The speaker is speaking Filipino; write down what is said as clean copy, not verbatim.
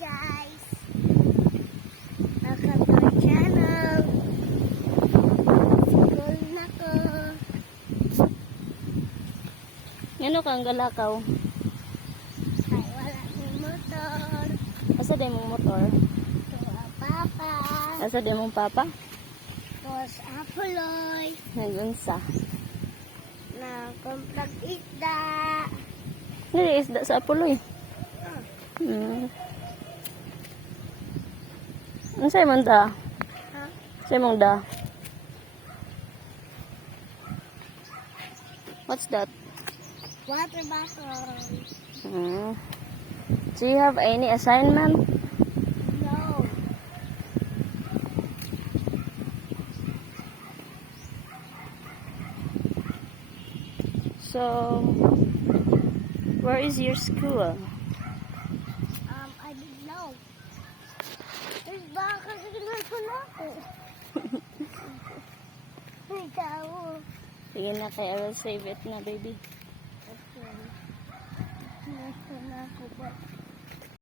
guys! Welcome to our channel. School na ko. Ano kang galakaw? Ay, wala ng motor. Asa din mong motor? Tuwa papa. Asa din mong papa? Tapos apuloy. Nagunsa. Na kumplag isda. Hindi, isda sa Apuloy. Ano sa'yo mong da? Ha? Sa'yo mong da? What's that? Water bottle. Do you have any assignment? No. So, where is your school? I didn't know. There's baka sa ginagawa ako. Ay, tao. Sige na, kaya I will save it na, baby. Okay. Nasa na ako ba?